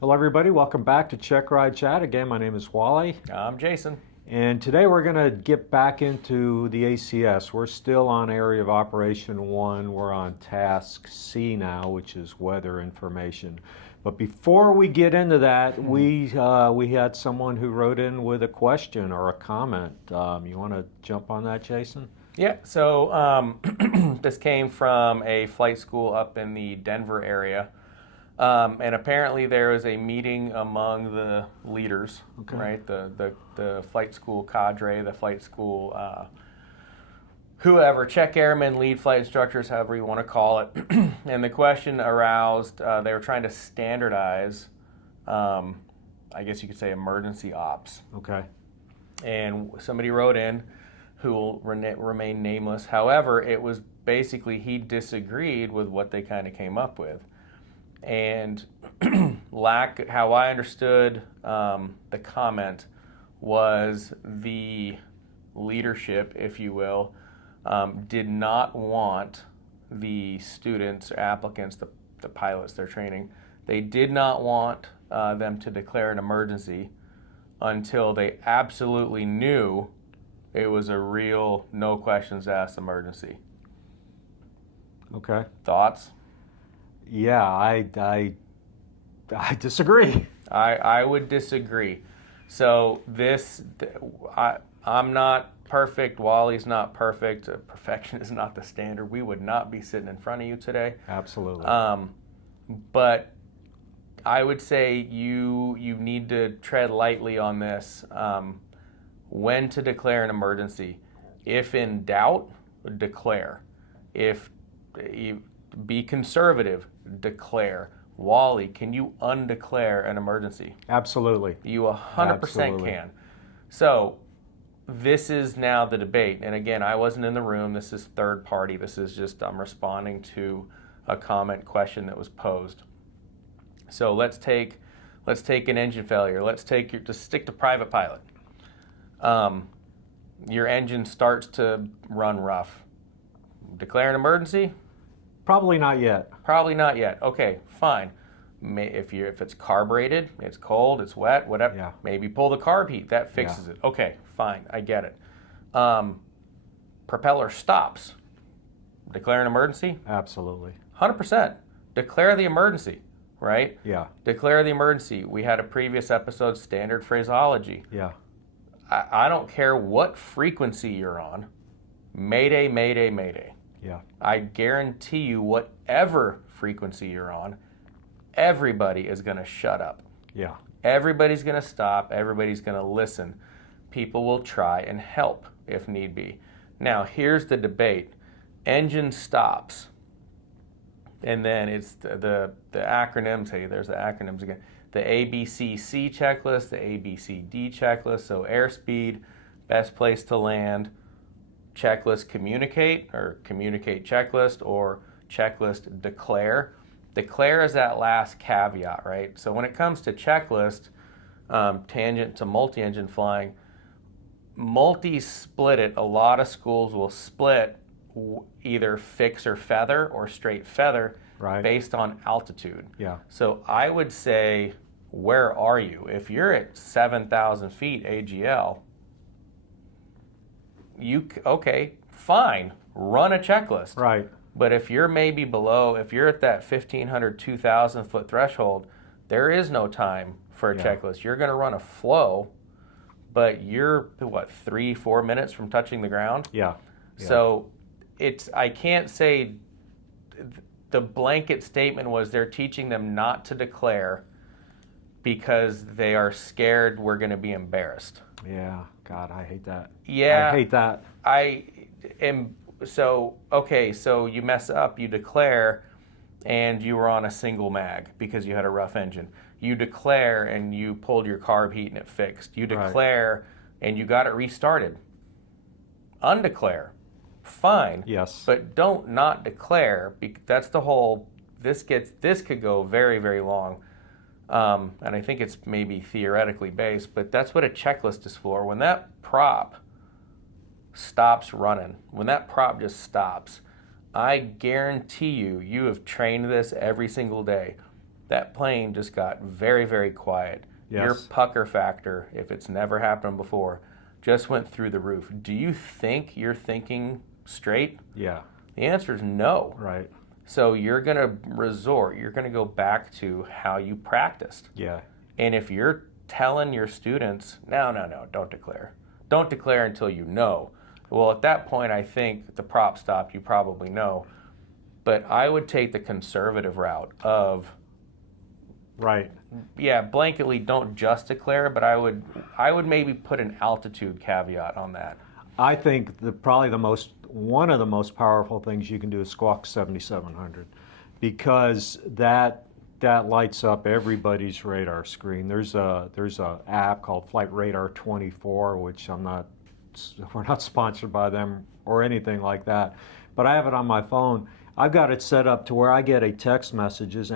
Hello, everybody. Welcome back to Checkride Chat. Again, my name is Wally. I'm Jason. And today we're going to get back into the ACS. We're still on Area of Operation 1. We're on Task C now, which is weather information. But before we get into that, we had someone who wrote in with a question or a comment. You want to jump on that, Jason? Yeah, so this came from a flight school up in the Denver area. And apparently there was a meeting among the leaders, right? The flight school cadre, the flight school, whoever, check airmen, lead flight instructors, however you want to call it. And the question aroused, they were trying to standardize, I guess you could say, emergency ops. Okay. And somebody wrote in who will remain nameless. However, it was basically he disagreed with what they kind of came up with. And how I understood the comment was the leadership, if you will, did not want the students or applicants, the pilots they're training, they did not want them to declare an emergency until they absolutely knew it was a real, no questions asked emergency. Okay. Thoughts? Yeah, I disagree. I would disagree. So I'm not perfect. Wally's not perfect. Perfection is not the standard. We would not be sitting in front of you today. Absolutely. But I would say you need to tread lightly on this. When to declare an emergency. If in doubt, declare. If be conservative, declare. Wally, can you undeclare an emergency? Absolutely. You 100% can. So this is now the debate. And again, I wasn't in the room. This is third party. This is just I'm responding to a comment question that was posed. So let's take an engine failure. Just stick to private pilot. Your engine starts to run rough. Declare an emergency? Probably not yet. Probably not yet. Okay, fine. If it's carbureted, it's cold, it's wet, whatever. Maybe pull the carb heat. That fixes it. Okay, fine. I get it. Propeller stops. Declare an emergency? Absolutely. 100%. Declare the emergency, right? Yeah. Declare the emergency. We had a previous episode, standard phraseology. Yeah. I don't care what frequency you're on. Mayday, mayday, mayday. Yeah. I guarantee you, whatever frequency you're on, everybody is going to shut up. Yeah. Everybody's going to stop. Everybody's going to listen. People will try and help if need be. Now, here's the debate. Engine stops. And then it's the acronyms. Hey, there's the acronyms again. The ABCC checklist, the ABCD checklist. So airspeed, best place to land, checklist communicate, or communicate checklist, or checklist declare. Declare is that last caveat, right? So when it comes to checklist, tangent to multi-engine flying, multi-split it. A lot of schools will split either fix or feather or straight feather based on altitude. Yeah. So I would say, where are you? If you're at 7,000 feet AGL, okay, fine, run a checklist. Right. But if you're maybe below, if you're at that 1,500, 2,000 foot threshold, there is no time for a checklist. You're going to run a flow, but you're, 3-4 minutes from touching the ground? Yeah. So I can't say the blanket statement was they're teaching them not to declare because they are scared we're going to be embarrassed. Yeah. God, I hate that. Yeah. I hate that. So you mess up, you declare, and you were on a single mag because you had a rough engine. You declare and you pulled your carb heat and it fixed. You declare and you got it restarted. Undeclare. Fine. Yes. But don't not declare. That's the whole, this could go very, very long. And I think it's maybe theoretically based, but that's what a checklist is for. When that prop stops running, when that prop just stops, I guarantee you have trained this every single day. that plane just got very, very quiet. Yes. Your pucker factor, if it's never happened before, just went through the roof. Do you think you're thinking straight? Yeah. The answer is no. Right. So you're going to go back to how you practiced. Yeah. And if you're telling your students, no, don't declare. Don't declare until you know. Well, at that point, I think the prop stop, you probably know. But I would take the conservative route of, Right. yeah, blanketly don't just declare, but I would maybe put an altitude caveat on that. I think one of the most powerful things you can do is squawk 7700, because that lights up everybody's radar screen. There's a app called Flight Radar 24, which we're not sponsored by them or anything like that, but I have it on my phone. I've got it set up to where I get a text messages,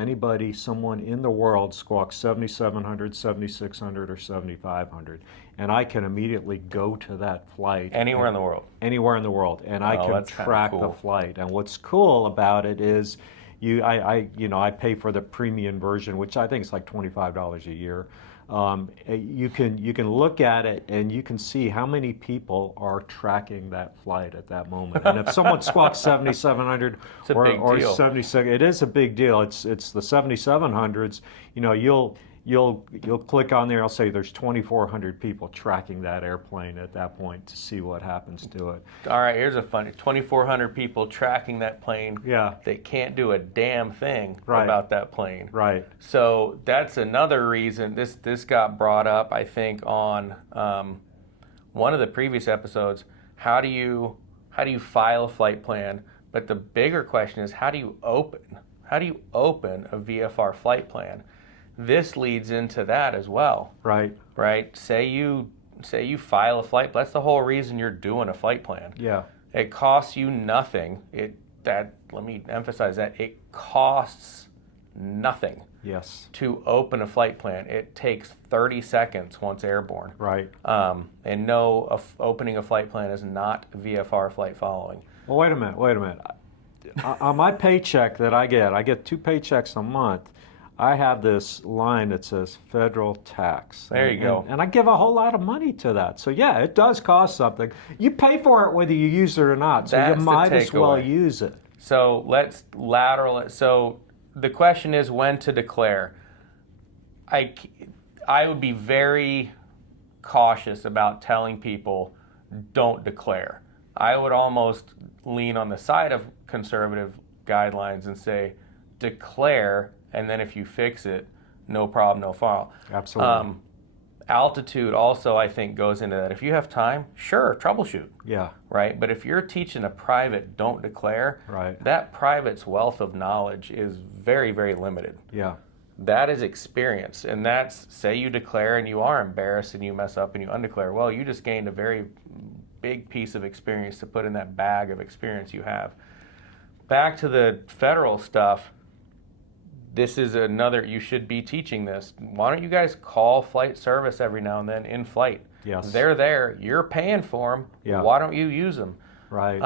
someone in the world squawks 7700, 7600, or 7500, and I can immediately go to that flight. Anywhere in the world. Anywhere in the world, and I can that's kinda track cool. the flight. And what's cool about it is, I pay for the premium version, which I think is like $25 a year. You can look at it and you can see how many people are tracking that flight at that moment. And if someone squawks 7700 or deal. 76, it is a big deal. It's the 7700s. You'll click on there. It'll say there's 2,400 people tracking that airplane at that point to see what happens to it. All right, here's a funny 2,400 people tracking that plane. Yeah. They can't do a damn thing Right. about that plane. Right. So that's another reason this got brought up, I think, on one of the previous episodes. How do you file a flight plan? But the bigger question is, how do you open a VFR flight plan? This leads into that as well. Right. Right? Say you file a flight. That's the whole reason you're doing a flight plan. Yeah. It costs you nothing. Let me emphasize that. It costs nothing Yes. to open a flight plan. It takes 30 seconds once airborne. Right. And no, opening a flight plan is not VFR flight following. Well, wait a minute. On my paycheck that I get 2 paychecks a month. I have this line that says federal tax. There you go. And I give a whole lot of money to that. So yeah, it does cost something. You pay for it whether you use it or not. So That's you the might as well takeaway. use it. So let's lateral it. So the question is when to declare. I would be very cautious about telling people don't declare. I would almost lean on the side of conservative guidelines and say declare, and then if you fix it, no problem, no foul. Absolutely. Altitude also, I think, goes into that. If you have time, sure, troubleshoot. Yeah. Right? But if you're teaching a private don't declare, Right. that private's wealth of knowledge is very, very limited. Yeah. That is experience. And that's, say you declare and you are embarrassed and you mess up and you undeclare. Well, you just gained a very big piece of experience to put in that bag of experience you have. Back to the federal stuff. This is another, you should be teaching this. Why don't you guys call flight service every now and then in flight? Yes. They're there. You're paying for them. Yeah. Why don't you use them? Right.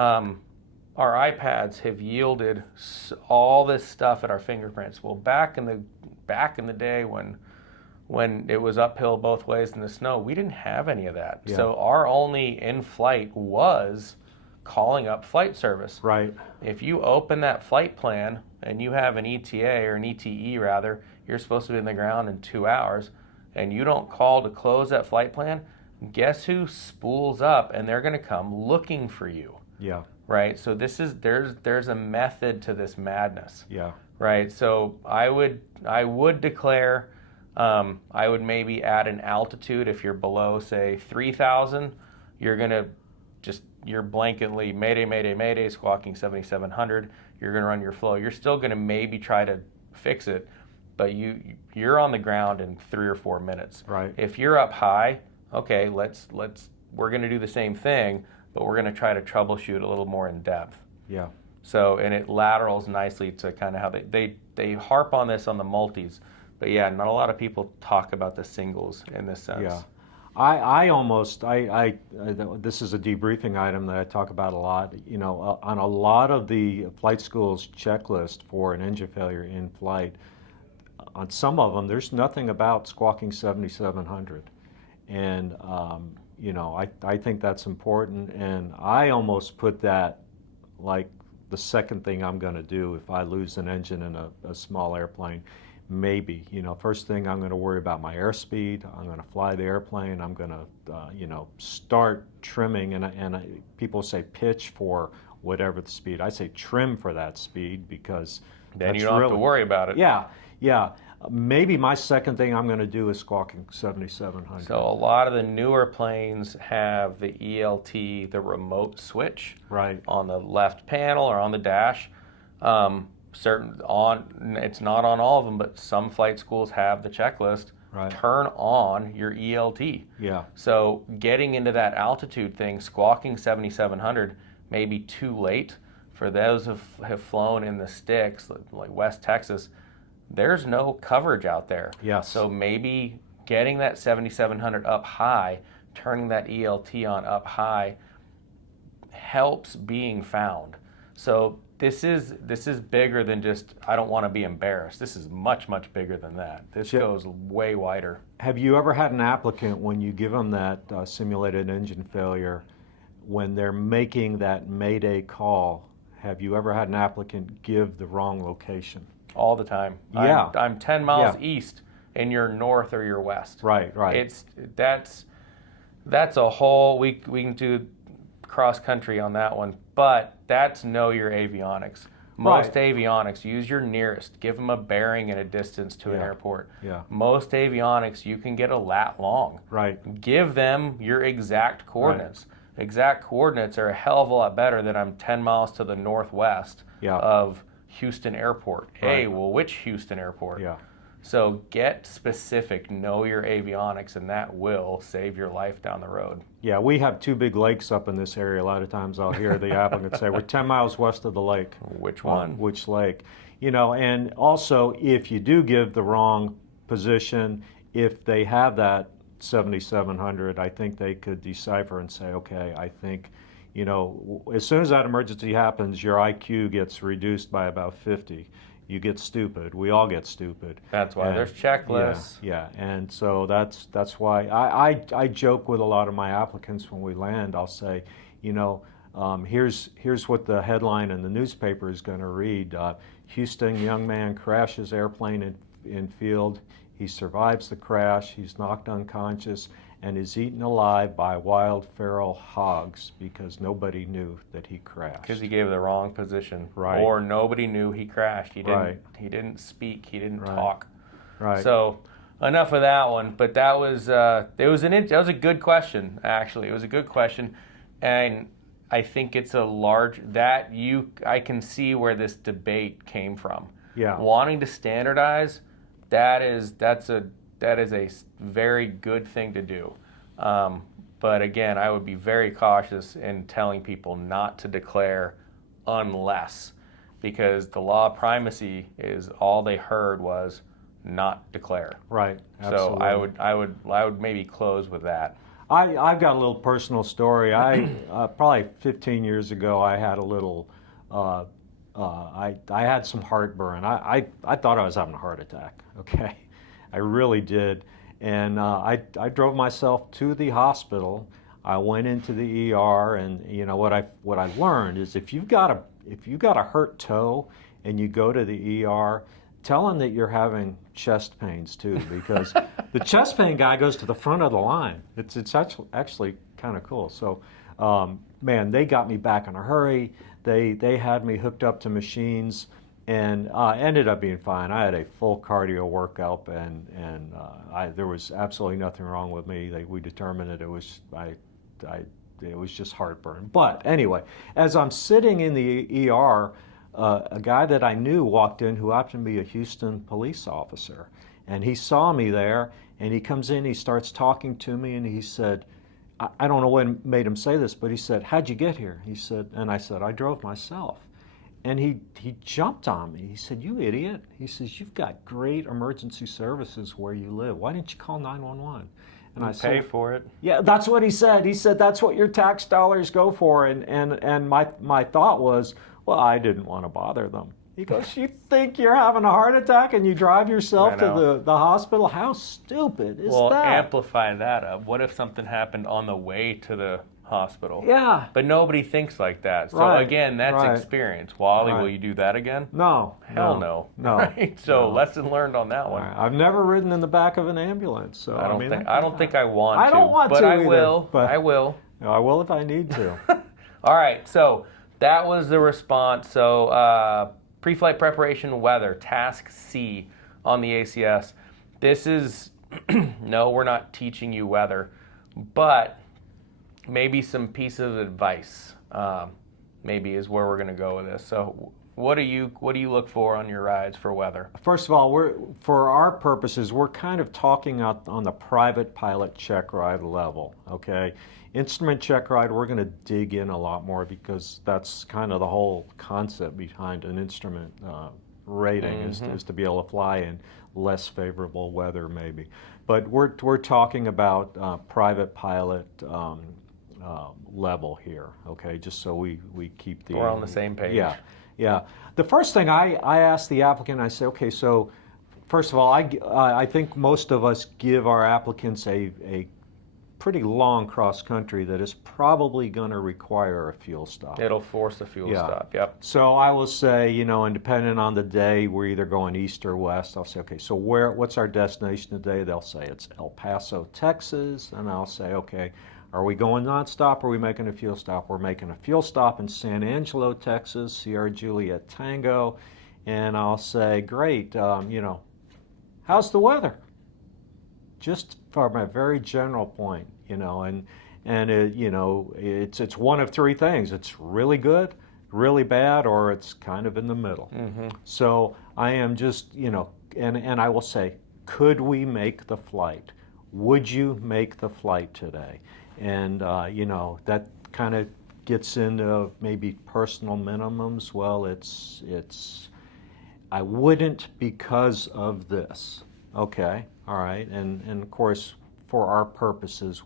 Our iPads have yielded all this stuff at our fingerprints. Well, back in the day when it was uphill both ways in the snow, we didn't have any of that. Yeah. So our only in-flight was calling up flight service. Right. If you open that flight plan and you have an ETA or an ETE rather, you're supposed to be in the ground in 2 hours, and you don't call to close that flight plan, guess who spools up and they're going to come looking for you. Yeah. Right? So there's a method to this madness. Yeah. Right? So I would declare, I would maybe add an altitude. If you're below, say, 3,000, you're blanketly mayday, mayday, mayday, squawking 7,700. You're going to run your flow. You're still going to maybe try to fix it, but you're on the ground in 3 or 4 minutes. Right. If you're up high, okay, we're going to do the same thing, but we're going to try to troubleshoot a little more in depth. Yeah. So, and it laterals nicely to kind of how they harp on this on the multis, but yeah, not a lot of people talk about the singles in this sense. Yeah. This is a debriefing item that I talk about a lot. On a lot of the flight school's checklist for an engine failure in flight, on some of them, there's nothing about squawking 7700. And, you know, I think that's important. And I almost put that like the second thing I'm going to do if I lose an engine in a small airplane. Maybe, you know, first thing I'm going to worry about my airspeed. I'm going to fly the airplane. I'm going to, you know, start trimming. And people say pitch for whatever the speed. I say trim for that speed because then you don't have to worry about it. Yeah, yeah. Maybe my second thing I'm going to do is squawking 7700. So a lot of the newer planes have the ELT, the remote switch, right on the left panel or on the dash. It's not on all of them, but some flight schools have the checklist. Right. Turn on your ELT. Yeah. So getting into that altitude thing, squawking 7700 may be too late for those who have flown in the sticks, like West Texas. There's no coverage out there. Yes. So maybe getting that 7700 up high, turning that ELT on up high, helps being found. So this is bigger than just, I don't want to be embarrassed. This is much, much bigger than that. This goes way wider. Have you ever had an applicant, when you give them that simulated engine failure, when they're making that Mayday call, have you ever had an applicant give the wrong location? All the time. Yeah. I'm 10 miles east and you're north or you're west. Right, right. That's a whole, we can do cross country on that one, but that's know your avionics. Most avionics, use your nearest. Give them a bearing and a distance to an airport. Yeah. Most avionics, you can get a lat long. Right. Give them your exact coordinates. Right. Exact coordinates are a hell of a lot better than I'm 10 miles to the northwest of Houston Airport. Right. Hey, well, which Houston Airport? Yeah. So get specific, know your avionics, and that will save your life down the road. Yeah, we have two big lakes up in this area. A lot of times I'll hear the applicant say, we're 10 miles west of the lake. Which one? Which lake? You know, and also if you do give the wrong position, if they have that 7700, I think they could decipher and say, okay, I think, you know, as soon as that emergency happens, your IQ gets reduced by about 50. You get stupid. We all get stupid. That's why there's checklists. Yeah, and so that's why I joke with a lot of my applicants when we land. I'll say, you know, here's what the headline in the newspaper is going to read. Houston young man crashes airplane in field. He survives the crash. He's knocked unconscious and is eaten alive by wild feral hogs because nobody knew that he crashed. Because he gave the wrong position. Right. Or nobody knew he crashed. He didn't speak. He didn't talk. Right. So enough of that one. But that was that was a good question. Actually, it was a good question, and I think it's I can see where this debate came from. Yeah. Wanting to standardize, that is a very good thing to do. But again, I would be very cautious in telling people not to declare unless, because the law of primacy is all they heard was not declare. Right. Absolutely. So I would maybe close with that. I've got a little personal story. I probably 15 years ago, I had a little. I had some heartburn. I thought I was having a heart attack. Okay, I really did, and I drove myself to the hospital. I went into the ER, and you know what I learned is if you've got a hurt toe and you go to the ER, tell them that you're having chest pains too, because the chest pain guy goes to the front of the line. It's actually kind of cool. So, man, they got me back in a hurry. They had me hooked up to machines, and ended up being fine. I had a full cardio workup, and there was absolutely nothing wrong with me. We determined that it was just heartburn. But anyway, as I'm sitting in the ER, a guy that I knew walked in who happened to be a Houston police officer, and he saw me there, and he comes in, he starts talking to me, and he said, I don't know what made him say this, but he said, how'd you get here? He said, and I said, I drove myself. And he jumped on me. He said, you idiot. He says, you've got great emergency services where you live. Why didn't you call 911? And I said, pay for it. Yeah, that's what he said. He said, that's what your tax dollars go for. And my thought was, well, I didn't want to bother them. He goes, you think you're having a heart attack and you drive yourself I to know. the hospital? How stupid is Well, that? amplify that up. What if something happened on the way to the hospital? Yeah. But nobody thinks like that. So Right, again, that's right, experience. Wally, will right. you do that again? No. Hell no. No. Right? So no. lesson learned on that one. Right. I've never ridden in the back of an ambulance, so I don't mean, think I want I to. don't want but to I either, will. but I will. I will if I need to. All right. So that was the response. So pre-flight preparation weather, task C on the ACS. This is no, we're not teaching you weather, but maybe some piece of advice. Maybe is where we're going to go with this. So what do you look for on your rides for weather? First of all, for our purposes, we're kind of talking out on the private pilot check ride level, okay? Instrument check ride, we're going to dig in a lot more because that's kind of the whole concept behind an instrument rating is to be able to fly in less favorable weather maybe. But we're talking about private pilot level here, okay? Just so we keep the... We're on the same page. Yeah, yeah. The first thing I ask the applicant, I say, okay, so first of all, I think most of us give our applicants a pretty long cross country that is probably going to require a fuel stop. It'll force a fuel Yeah. stop. Yep. So I will say, you know, and depending on the day, we're either going east or west. I'll say, okay, so what's our destination today? They'll say it's El Paso, Texas, and I'll say, okay, are we going nonstop or are we making a fuel stop? We're making a fuel stop in San Angelo, Texas, Sierra Juliet Tango, and I'll say, great, you know, how's the weather? Just from a very general point, you know, and it, you know, it's one of three things. It's really good, really bad, or it's kind of in the middle. Mm-hmm. So I am just, you know, and I will say, could we make the flight? Would you make the flight today? And you know, that kind of gets into maybe personal minimums. Well, it's I wouldn't because of this. Okay, all right, and of course, for our purposes,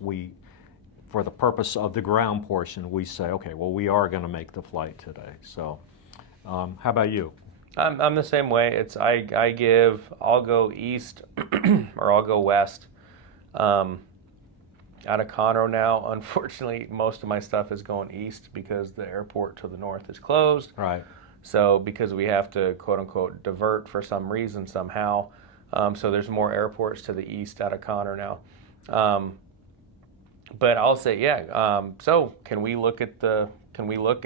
for the purpose of the ground portion, we say, okay, well, we are going to make the flight today. So, how about you? I'm the same way. It's I'll go east or I'll go west. Out of Conroe now, unfortunately, most of my stuff is going east because the airport to the north is closed. Right. So because we have to quote unquote divert for some reason somehow. So there's more airports to the east out of Conroe now. But I'll say, yeah. So can we look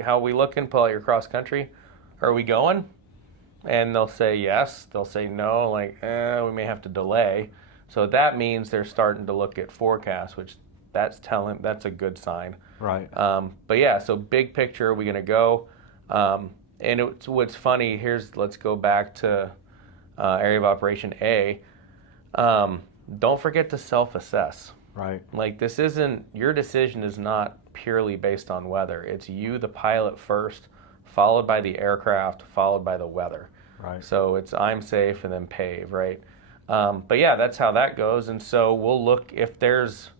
how we look and pull out your cross country? Are we going? And they'll say yes. They'll say no. Like, we may have to delay. So that means they're starting to look at forecasts, which that's a good sign. Right. But yeah, so big picture, are we going to go? And what's funny, let's go back to area of operation A. Don't forget to self-assess. Right. Like your decision is not purely based on weather. It's you, the pilot first, followed by the aircraft, followed by the weather. Right. So it's I'm safe and then pave, right? But yeah, that's how that goes. And so we'll look, if there's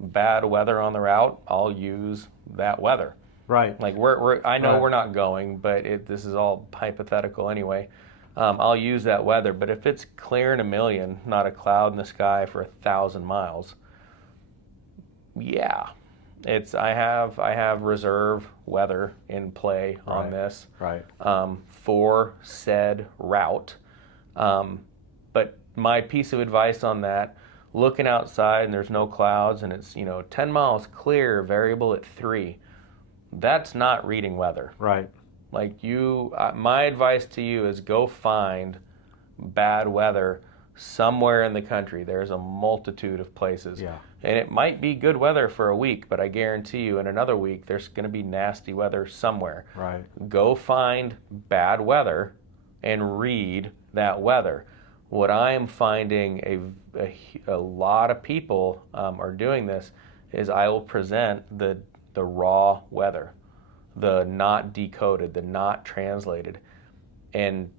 bad weather on the route, I'll use that weather. Right. Like I know Right. we're not going, but this is all hypothetical anyway. I'll use that weather. But if it's clear in a million, not a cloud in the sky for 1,000 miles, yeah, I have reserve weather in play on Right. this. Right. For said route. But my piece of advice on that, looking outside and there's no clouds and it's 10 miles clear, variable at 3. That's not reading weather. Right. Like my advice to you is go find bad weather somewhere in the country. There's a multitude of places. Yeah. And it might be good weather for a week, but I guarantee you in another week there's going to be nasty weather somewhere. Right. Go find bad weather and read that weather. What I am finding a lot of people are doing this is I will present the raw weather, the not decoded, the not translated, and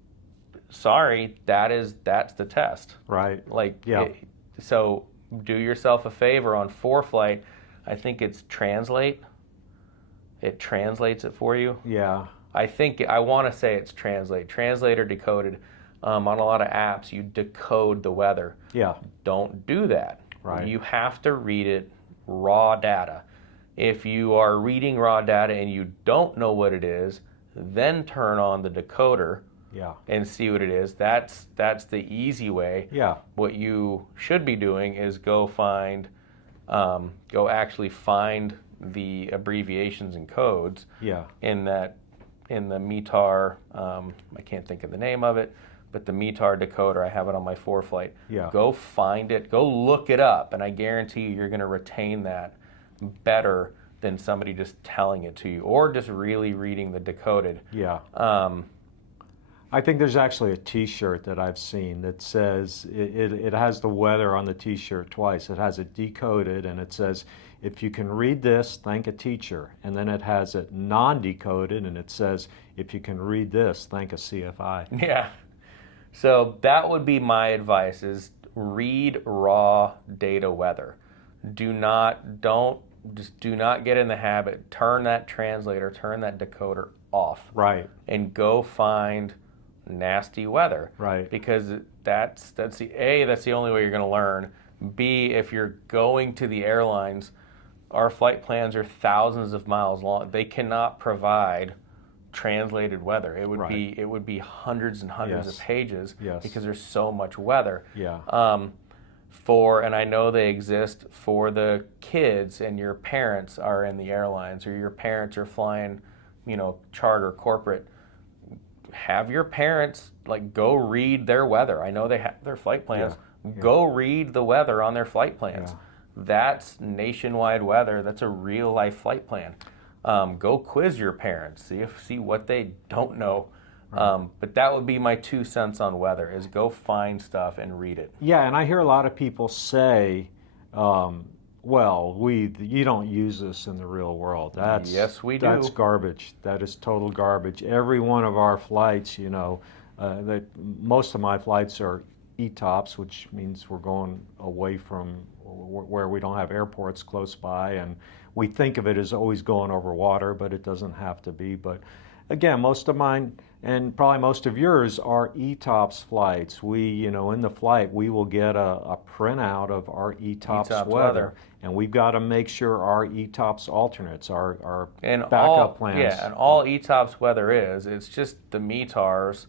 sorry, that's the test. Right. Like, Yeah. So do yourself a favor on ForeFlight. I think it's translate. It translates it for you. Yeah. I want to say it's translate or decoded. On a lot of apps, you decode the weather. Yeah. Don't do that. Right. You have to read it raw data. If you are reading raw data and you don't know what it is, then turn on the decoder. Yeah. And see what it is. That's the easy way. Yeah. What you should be doing is go actually find the abbreviations and codes. Yeah. In the METAR, I can't think of the name of it, but the METAR decoder, I have it on my ForeFlight. Yeah. Go find it. Go look it up, and I guarantee you're going to retain that better than somebody just telling it to you or just really reading the decoded. Yeah. I think there's actually a T-shirt that I've seen that says, it has the weather on the T-shirt twice. It has it decoded and it says, if you can read this, thank a teacher. And then it has it non-decoded and it says, if you can read this, thank a CFI. Yeah. So that would be my advice is read raw data weather. Do not get in the habit, turn that translator, turn that decoder off. Right. And go find nasty weather. Right. Because that's the only way you're going to learn. B, if you're going to the airlines, our flight plans are thousands of miles long. They cannot provide translated weather. It would be hundreds and hundreds of pages because there's so much weather. Yeah. And I know they exist for the kids and your parents are in the airlines or your parents are flying, charter corporate. Have your parents go read their weather. I know they have their flight plans. Yeah. Go read the weather on their flight plans. Yeah. That's nationwide weather. That's a real life flight plan. Go quiz your parents. See what they don't know. Right. But that would be my 2 cents on weather is go find stuff and read it. Yeah, and I hear a lot of people say, you don't use this in the real world. Yes, we do. That's garbage. That is total garbage. Every one of our flights, most of my flights are ETOPS, which means we're going away from where we don't have airports close by, and we think of it as always going over water, but it doesn't have to be. But again, most of mine, and probably most of yours, are ETOPS flights. We, in the flight, we will get a printout of our ETOPS weather, and we've got to make sure our ETOPS alternates, our backup plans. Yeah, and all ETOPS weather it's just the METARs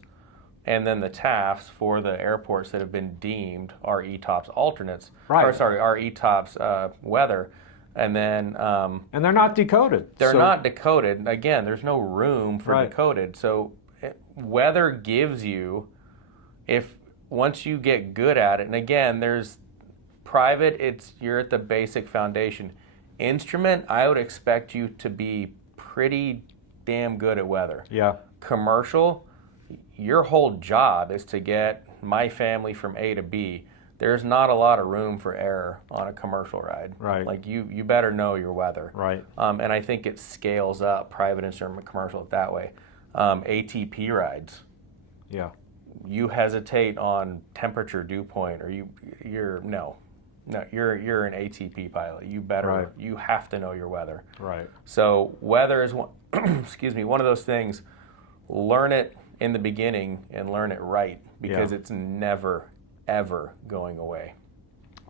and then the TAFs for the airports that have been deemed our ETOPS alternates. Right. Our ETOPS weather. And then... and they're not decoded. They're not decoded. Again, there's no room for decoded. So weather gives you, once you get good at it, and again, there's private, you're at the basic foundation. Instrument, I would expect you to be pretty damn good at weather. Yeah. Commercial, your whole job is to get my family from A to B. There's not a lot of room for error on a commercial ride. Right. You better know your weather. Right. And I think it scales up private instrument commercial that way. ATP rides. Yeah. You hesitate on temperature dew point, or you're an ATP pilot. You have to know your weather. Right. So weather is one one of those things. Learn it in the beginning and learn it right because it's never ever going away.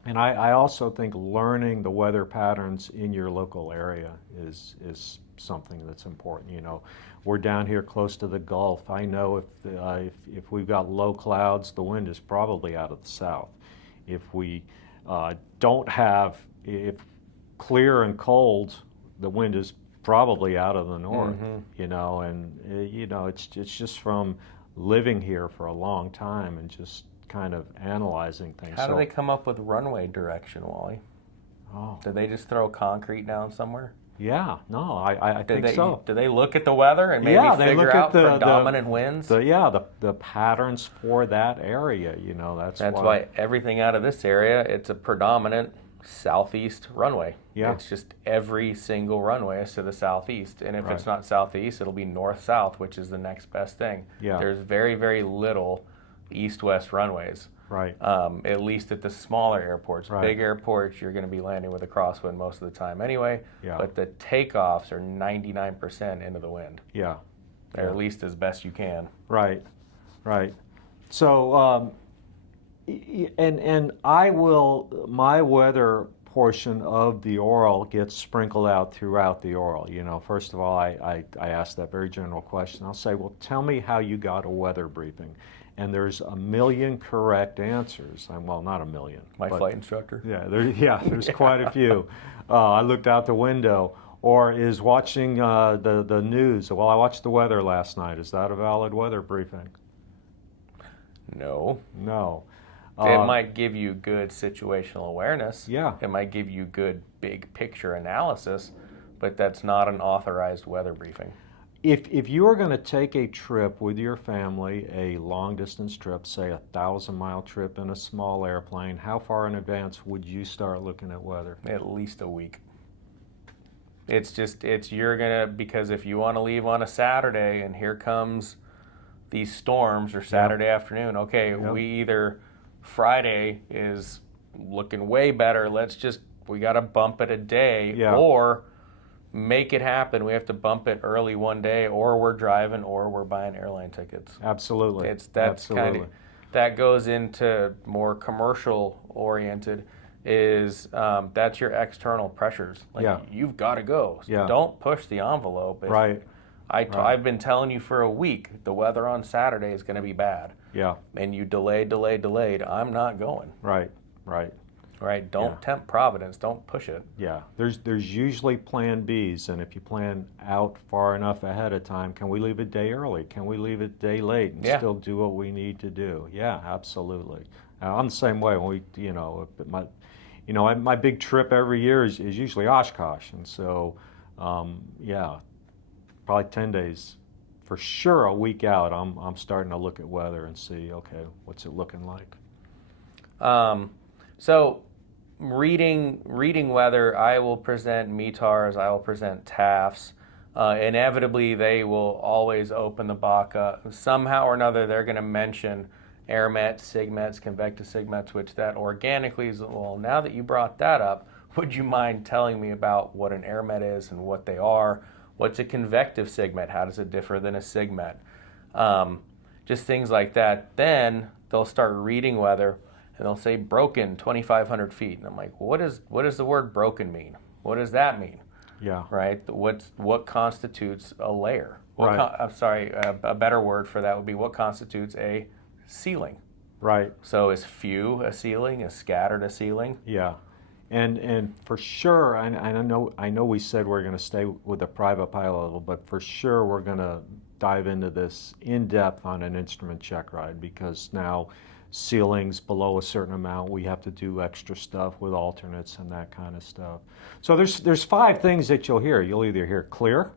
And I also think learning the weather patterns in your local area is something that's important. We're down here close to the Gulf. I know if we've got low clouds, the wind is probably out of the south. If we if clear and cold, the wind is probably out of the north. Mm-hmm. It's just from living here for a long time and just kind of analyzing things. How do they come up with runway direction, Wally? Oh. Did they just throw concrete down somewhere? Yeah, no, I think so. Do they look at the weather and maybe figure out predominant winds? The patterns for that area, that's why everything out of this area, it's a predominant southeast runway. Yeah. It's just every single runway is to the southeast. And if it's not southeast, it'll be north-south, which is the next best thing. Yeah. There's very, very little east-west runways. Right. At least at the smaller airports. Right. Big airports, you're going to be landing with a crosswind most of the time anyway. Yeah. But the takeoffs are 99% into the wind. Yeah. or at least as best you can. Right, right. So, and I will, my weather portion of the oral gets sprinkled out throughout the oral. You know, first of all, I ask that very general question. I'll say, well, tell me how you got a weather briefing. And there's a million correct answers. Well, not a million. My flight instructor. Yeah, there's quite a few. I looked out the window. Or is watching the news. Well, I watched the weather last night. Is that a valid weather briefing? No. No. It might give you good situational awareness. Yeah. It might give you good big picture analysis, but that's not an authorized weather briefing. If you are going to take a trip with your family, a long distance trip, say 1,000-mile trip in a small airplane, how far in advance would you start looking at weather? At least a week. You're gonna, because if you want to leave on a Saturday and here comes these storms or Saturday afternoon, okay, we either Friday is looking way better, we got to bump it a day, or make it happen. We have to bump it early one day, or we're driving, or we're buying airline tickets. Absolutely. Kind of, that goes into more commercial oriented. That's your external pressures. You've got to go. So don't push the envelope. I've been telling you for a week the weather on Saturday is going to be bad. Yeah. And you delayed. I'm not going. Right. Don't tempt Providence. Don't push it. Yeah. There's usually plan Bs, and if you plan out far enough ahead of time, can we leave a day early? Can we leave a day late and still do what we need to do? Yeah, absolutely. I'm the same way. When my big trip every year is usually Oshkosh, and so probably 10 days, for sure a week out. I'm starting to look at weather and see, okay, what's it looking like? So reading weather, I will present METARs, I will present TAFs. Inevitably, they will always open the BAC up. Somehow or another, they're going to mention airmets, sigmets, convective sigmets, which that organically is, well, now that you brought that up, would you mind telling me about what an airmet is and what they are? What's a convective sigmet? How does it differ than a sigmet? Just things like that. Then they'll start reading weather and they'll say broken 2,500 feet. And I'm like, well, what does the word broken mean? What does that mean? Yeah. Right? What constitutes a layer? A better word for that would be what constitutes a ceiling. Right. So is few a ceiling? Is scattered a ceiling? Yeah. And for sure, I know we said we're going to stay with the private pilot level, but for sure we're going to dive into this in depth on an instrument Checkride, because now ceilings below a certain amount, we have to do extra stuff with alternates and that kind of stuff. So there's 5 things that you'll hear. You'll either hear clear,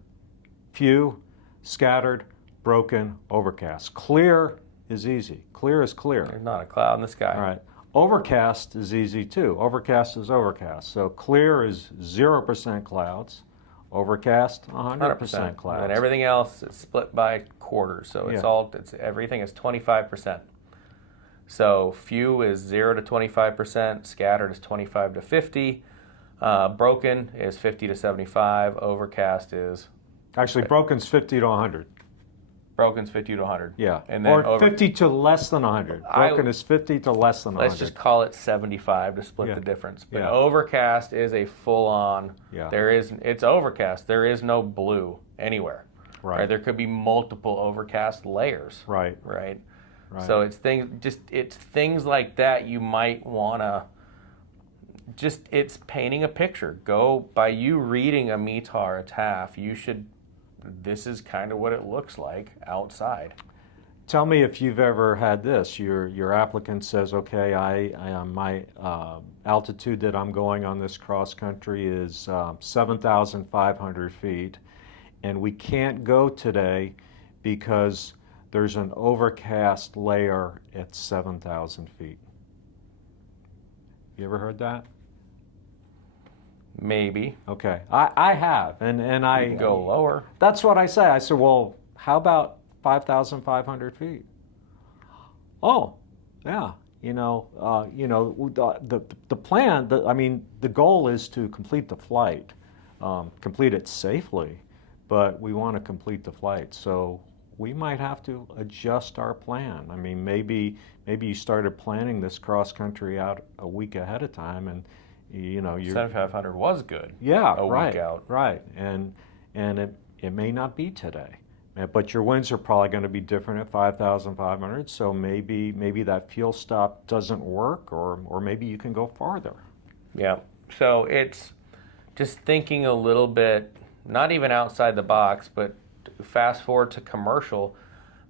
few, scattered, broken, overcast. Clear is easy. Clear is clear. There's not a cloud in the sky. All right. Overcast is easy too. Overcast is overcast. So clear is 0% clouds. Overcast, 100% clouds. And everything else is split by quarters. So everything is 25%. So few is 0 to 25%. Scattered is 25 to 50. Broken is 50 to 75. Overcast is... Actually, broken's 50 to 100. Broken's 50 to 100. Yeah. And then or 50 to less than 100. Broken is 50 to less than 100. Let's just call it 75 to split the difference. But overcast is a full-on. Yeah. It's overcast. There is no blue anywhere. Right. There could be multiple overcast layers. Right. So it's things like that you might want to. It's painting a picture. By you reading a METAR, a TAF, you should. This is kind of what it looks like outside. Tell me if you've ever had this. Your applicant says, okay, my altitude that I'm going on this cross country is 7,500 feet, and we can't go today because there's an overcast layer at 7,000 feet. You ever heard that? Maybe. Okay, I have, and I go lower. That's what I say. I said, well, how about 5,500 feet? Oh, yeah. The plan. The goal is to complete the flight, complete it safely, but we want to complete the flight. So we might have to adjust our plan. I mean, maybe you started planning this cross country out a week ahead of time, and you know, you're 7,500 was good. yeah, a right, week out. right, and it may not be today, but your winds are probably going to be different at 5,500. So maybe that fuel stop doesn't work, or maybe you can go farther. Yeah. So it's just thinking a little bit, not even outside the box, but fast forward to commercial.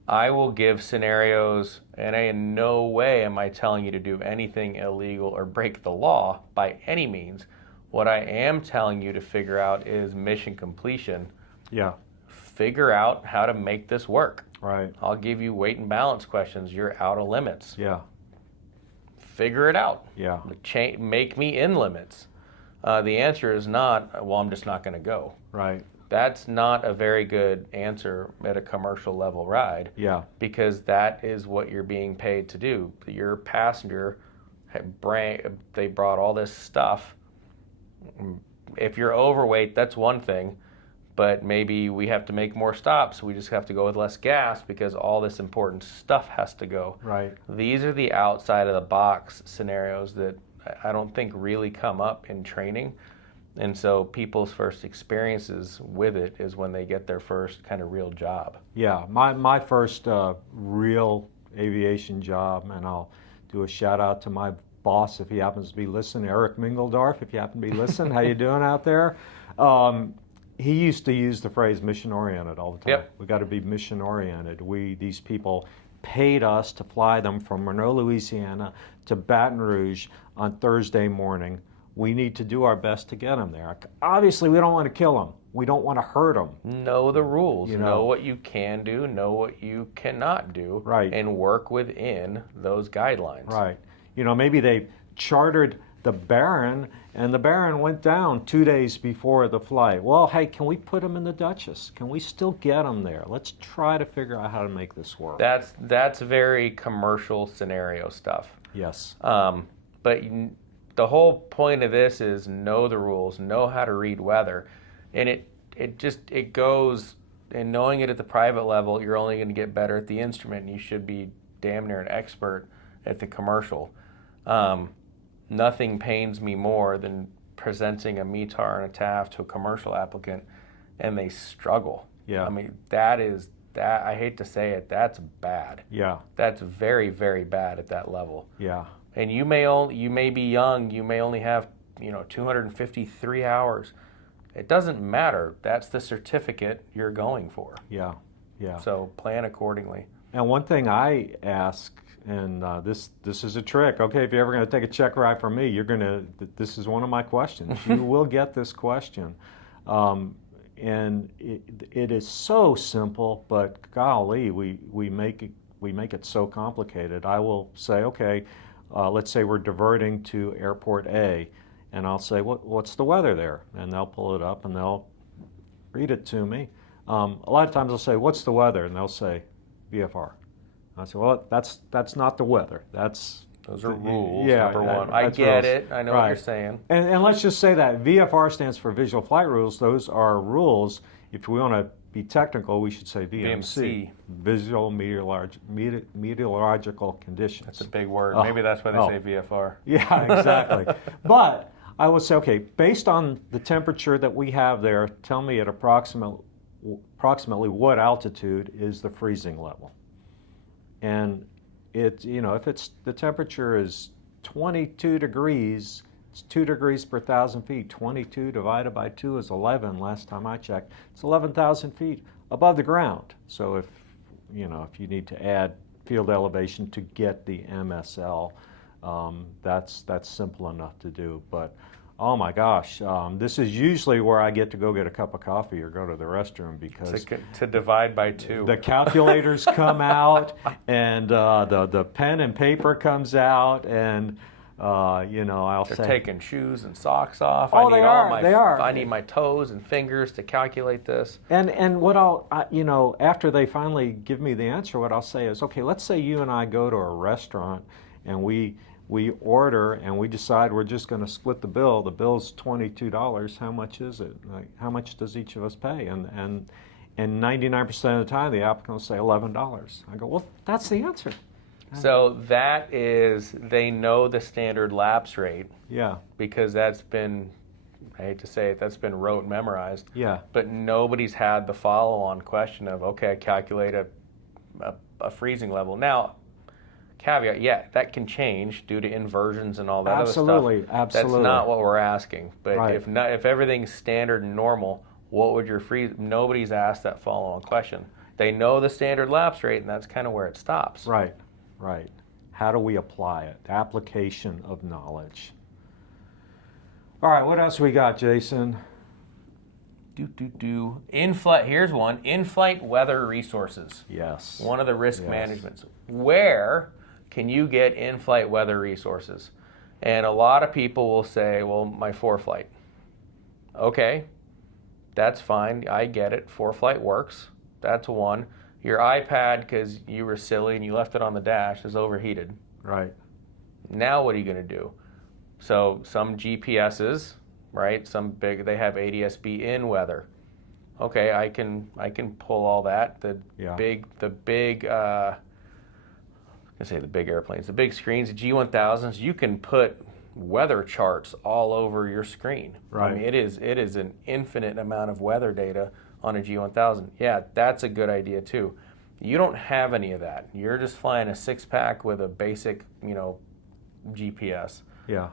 I will give scenarios, and in no way am I telling you to do anything illegal or break the law by any means. What I am telling you to figure out is mission completion. Yeah. Figure out how to make this work. Right. I'll give you weight and balance questions. You're out of limits. Yeah. Figure it out. Yeah. Make me in limits. The answer is not, well, I'm just not going to go. Right. That's not a very good answer at a commercial level ride. Yeah. Because that is what you're being paid to do. Your passenger, they brought all this stuff. If you're overweight, that's one thing. But maybe we have to make more stops. We just have to go with less gas because all this important stuff has to go. Right. These are the outside of the box scenarios that I don't think really come up in training. And so people's first experiences with it is when they get their first kind of real job. Yeah, my first real aviation job, and I'll do a shout out to my boss if he happens to be listening, Eric Mingeldorf, if you happen to be listening. How you doing out there? He used to use the phrase mission oriented all the time. Yep. We got to be mission oriented. These people paid us to fly them from Monroe, Louisiana to Baton Rouge on Thursday morning. We need to do our best to get them there. Obviously, we don't want to kill them. We don't want to hurt them. Know the rules. You know what you can do, know what you cannot do, right, and work within those guidelines. Right. You know, maybe they chartered the Baron, and the Baron went down 2 days before the flight. Well, hey, can we put them in the Duchess? Can we still get them there? Let's try to figure out how to make this work. That's very commercial scenario stuff. Yes. But the whole point of this is know the rules, know how to read weather, and it goes. And knowing it at the private level, you're only going to get better at the instrument, and you should be damn near an expert at the commercial. Nothing pains me more than presenting a METAR and a TAF to a commercial applicant, and they struggle. Yeah. I mean, that I hate to say it, that's bad. Yeah. That's very, very bad at that level. Yeah. And you may be young, you may only have 253 hours. It doesn't matter. That's the certificate you're going for. Yeah. Yeah. So plan accordingly. And one thing I ask, and this is a trick. Okay, if you're ever going to take a check ride from me, this is one of my questions. You will get this question. And it is so simple, but golly, we make it so complicated. I will say, okay, let's say we're diverting to airport A, and I'll say, what's the weather there? And they'll pull it up and they'll read it to me. A lot of times I'll say, what's the weather? And they'll say, VFR. I say, well, that's not the weather. Those are rules, yeah, number one. I get rules. it. I know Right. what you're saying. And let's just say that VFR stands for Visual Flight Rules. Those are rules. If we want to be technical, we should say VMC. Visual Meteorological Conditions. That's a big word. Maybe that's why they say VFR. Yeah, exactly. But I would say, okay, based on the temperature that we have there, tell me at approximately what altitude is the freezing level. And if the temperature is 22 degrees, it's 2 degrees per 1,000 feet. 22 divided by 2 is 11. Last time I checked, it's 11,000 feet above the ground. So if you need to add field elevation to get the MSL, that's simple enough to do. But oh my gosh, this is usually where I get to go get a cup of coffee or go to the restroom because to divide by 2. The calculators come out, and the pen and paper comes out, and I'll They're say taking shoes and socks off. Oh, they are. I need my toes and fingers to calculate this. And what after they finally give me the answer, what I'll say is, okay, let's say you and I go to a restaurant and we we order and we decide we're just going to split the bill. The bill's $22. How much is it? Like, how much does each of us pay? And 99% of the time, the applicant will say $11. I go, well, that's the answer. So that is, they know the standard lapse rate Yeah, because that's been, I hate to say it, that's been rote memorized. yeah, But nobody's had the follow-on question of, okay, calculate a freezing level. Now, caveat, yeah, that can change due to inversions and all that absolutely, other stuff. absolutely. That's not what we're asking. But Right. if everything's standard and normal, what would your freeze? Nobody's asked that follow-on question. They know the standard lapse rate, and that's kind of where it stops. Right, right. How do we apply it? Application of knowledge. All right, what else we got, Jason? In-flight, here's one. In-flight weather resources. Yes. One of the risk Yes. managements. Where can you get in-flight weather resources? And a lot of people will say, well, my ForeFlight. Okay, that's fine. I get it. ForeFlight works. That's one. Your iPad, because you were silly and you left it on the dash, is overheated. Right. Now what are you going to do? So some GPSs, right? Some big, they have ADS-B in weather. Okay, I can pull all that. The big I say the big airplanes, the big screens, the G1000s. You can put weather charts all over your screen. Right. I mean, it is an infinite amount of weather data on a G1000. Yeah, that's a good idea too. You don't have any of that. You're just flying a 6-pack with a basic, GPS. Yeah.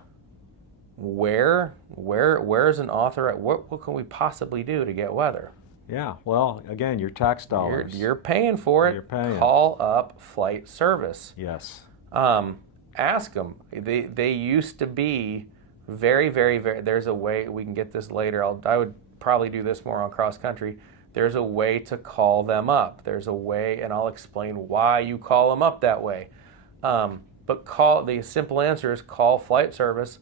Where's an author? What can we possibly do to get weather? Yeah. Well, again, your tax dollars. You're paying for it. You're paying. Call up flight service. Yes. Ask them. They used to be very, very, very. There's a way we can get this later. I would probably do this more on cross country. There's a way to call them up. There's a way, and I'll explain why you call them up that way. But the simple answer is call flight service,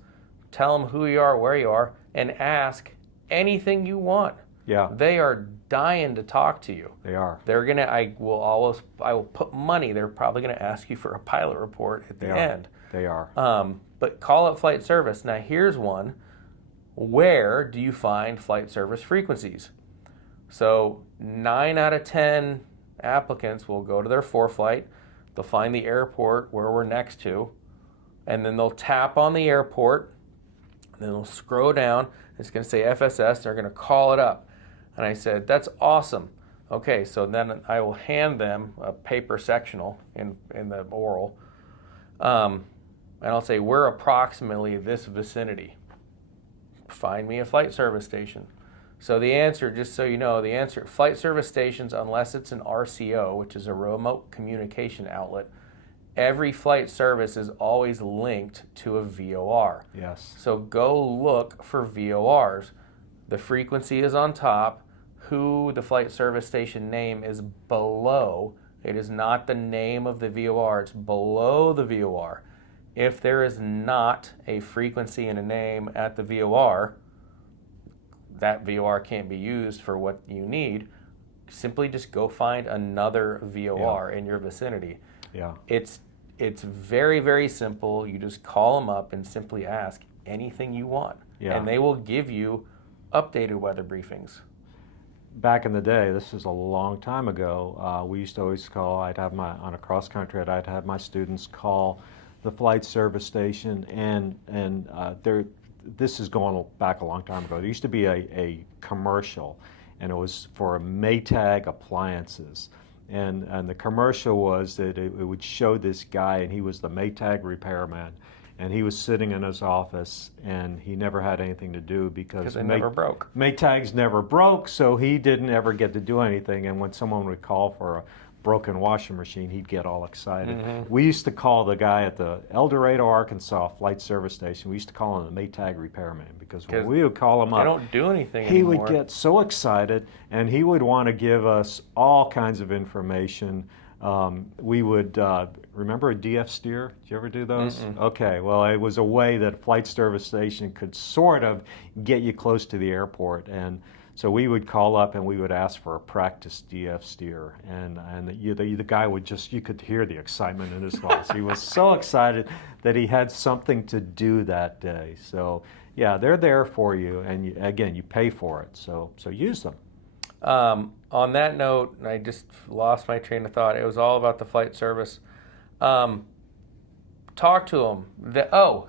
tell them who you are, where you are, and ask anything you want. Yeah. They are dying to talk to you. They are. They're gonna. I will put money. They're probably gonna ask you for a pilot report at the end. They are. But call up flight service. Now here's one. Where do you find flight service frequencies? So 9 out of 10 applicants will go to their ForeFlight. They'll find the airport where we're next to, and then they'll tap on the airport. And then they'll scroll down. It's going to say FSS. They're going to call it up. And I said, that's awesome. Okay, so then I will hand them a paper sectional in the oral. And I'll say, we're approximately this vicinity. Find me a flight service station. So the answer, just so you know, flight service stations, unless it's an RCO, which is a remote communication outlet, every flight service is always linked to a VOR. Yes. So go look for VORs. The frequency is on top. Who the flight service station name is below. It is not the name of the VOR. It's below the VOR. If there is not a frequency and a name at the VOR, that VOR can't be used for what you need. Simply just go find another VOR in your vicinity. Yeah. It's very, very simple. You just call them up and simply ask anything you want. Yeah. And they will give you updated weather briefings. Back in the day, this is a long time ago, we used to always call, on a cross country, I'd have my students call the flight service station, and this is going back a long time ago. There used to be a commercial, and it was for Maytag appliances. And the commercial was that it would show this guy, and he was the Maytag repairman, and he was sitting in his office, and he never had anything to do because they never broke. Maytags never broke, so he didn't ever get to do anything. And when someone would call for a broken washing machine, he'd get all excited. Mm-hmm. We used to call the guy at the El Dorado, Arkansas flight service station, we used to call him the Maytag repairman, because when we would call him up, they don't do anything he anymore. would get so excited, and he would want to give us all kinds of information. We would, remember a DF steer? Did you ever do those? Mm-mm. Okay, well, it was a way that a flight service station could sort of get you close to the airport. And So we would call up and we would ask for a practice DF steer, and the guy would just, you could hear the excitement in his voice. He was so excited that he had something to do that day. So yeah, they're there for you, and again, you pay for it. So use them. On that note, I just lost my train of thought. It was all about the flight service. Talk to them.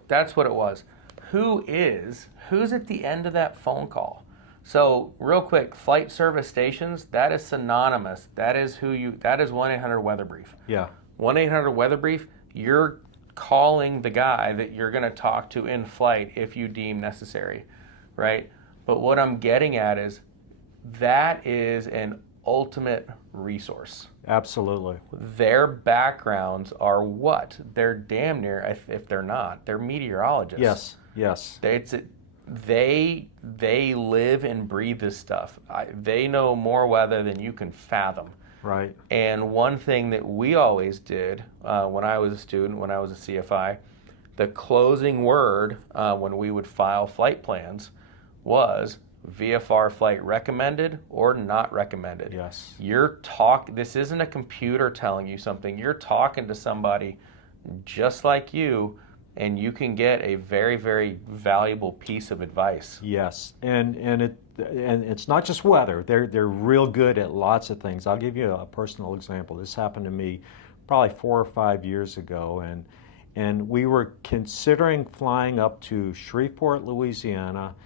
That's what it was. Who's at the end of that phone call? So real quick, flight service stations, that is synonymous. That is 1-800 Weather Brief. Yeah. 1-800 Weather Brief, you're calling the guy that you're going to talk to in flight if you deem necessary, right? But what I'm getting at is that is an ultimate resource. Absolutely. Their backgrounds are what? They're damn near, if they're not, they're meteorologists. Yes. They live and breathe this stuff. They know more weather than you can fathom. Right. And one thing that we always did when I was a student, when I was a CFI, the closing word when we would file flight plans was VFR flight recommended or not recommended. Yes. This isn't a computer telling you something. You're talking to somebody just like you, and you can get a very, very valuable piece of advice. Yes, and it's not just weather. They're real good at lots of things. I'll give you a personal example. This happened to me probably 4 or 5 years ago, and we were considering flying up to Shreveport, Louisiana,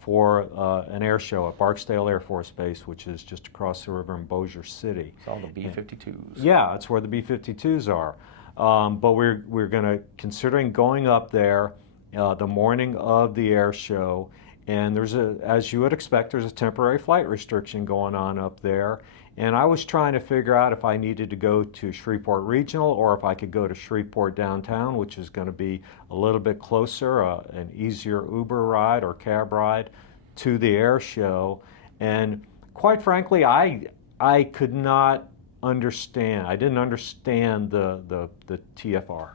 for an air show at Barksdale Air Force Base, which is just across the river in Bossier City. It's all the B-52s. Yeah, that's where the B-52s are. But we're considering going up there the morning of the air show, and as you would expect, there's a temporary flight restriction going on up there. And I was trying to figure out if I needed to go to Shreveport Regional or if I could go to Shreveport downtown, which is going to be a little bit closer, an easier Uber ride or cab ride to the air show. And quite frankly, I could not understand. I didn't understand the TFR.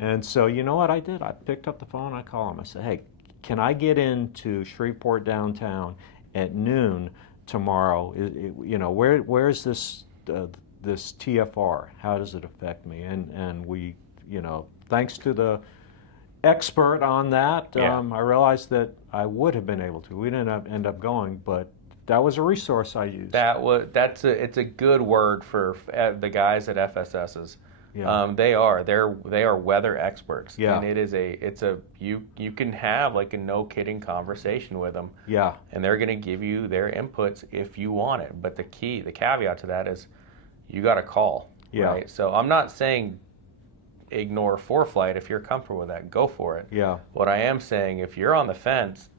And so you know what I did? I picked up the phone, I called him. I said, hey, can I get into Shreveport downtown at noon tomorrow? Where's this TFR? How does it affect me? And we, thanks to the expert on that, I realized that I would have been able to. We didn't end up going, but that was a resource I used. It's a good word for the guys at FSS's. Yeah. They are weather experts. Yeah. And you can have like a no kidding conversation with them. Yeah. And they're going to give you their inputs if you want it. But the caveat to that is you got to call. Yeah. Right. So I'm not saying ignore ForeFlight. If you're comfortable with that, go for it. Yeah. What I am saying, if you're on the fence,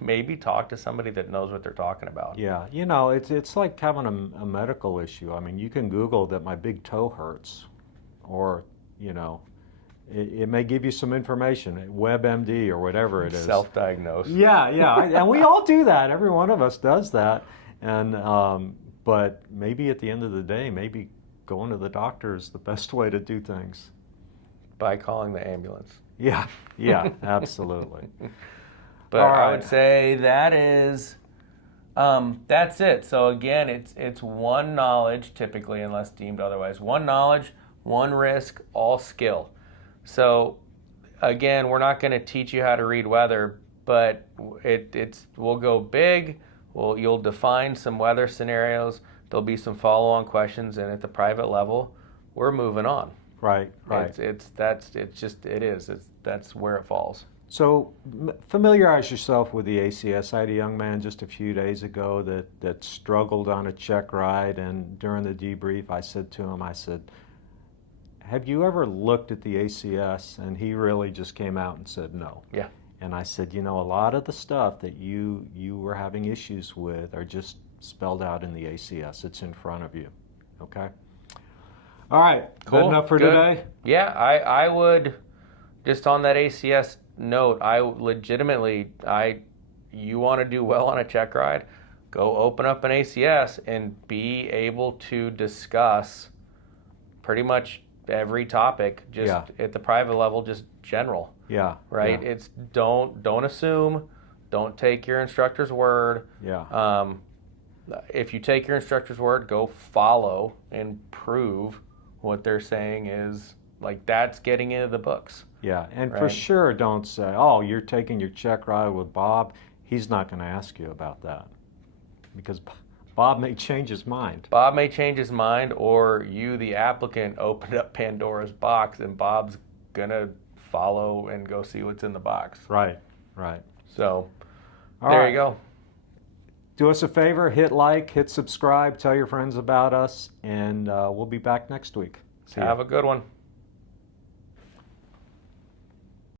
maybe talk to somebody that knows what they're talking about. Yeah, it's like having a medical issue. I mean, you can Google that my big toe hurts, or it may give you some information, WebMD or whatever it is. Self-diagnose. Yeah, and we all do that. Every one of us does that, and but maybe at the end of the day, maybe going to the doctor is the best way to do things. By calling the ambulance. Yeah, absolutely. But I would say that's it. So again, it's one knowledge typically, unless deemed otherwise. One knowledge, one risk, all skill. So again, we're not going to teach you how to read weather, but we'll go big. You'll define some weather scenarios. There'll be some follow-on questions, and at the private level, we're moving on. Right. That's where it falls. So familiarize yourself with the ACS. I had a young man just a few days ago that struggled on a Checkride, and during the debrief I said to him, have you ever looked at the ACS? And he really just came out and said no. Yeah. And I said, a lot of the stuff that you were having issues with are just spelled out in the ACS. It's in front of you. Okay? All right. Cool. Good enough for today? Yeah, I would, just on that ACS note, you want to do well on a Checkride, go open up an ACS and be able to discuss pretty much every topic, just at the private level, just general. Yeah. Right? Yeah. It's don't assume, Don't take your instructor's word. Yeah. If you take your instructor's word, go follow and prove what they're saying is, like, that's getting into the books. Yeah, and for Right. sure don't say, oh, you're taking your check ride with Bob. He's not going to ask you about that because Bob may change his mind. Bob may change his mind, or you, the applicant, opened up Pandora's box and Bob's going to follow and go see what's in the box. Right, right. So All there right. you go. Do us a favor, hit like, hit subscribe, tell your friends about us, and we'll be back next week. See ya. Have a good one.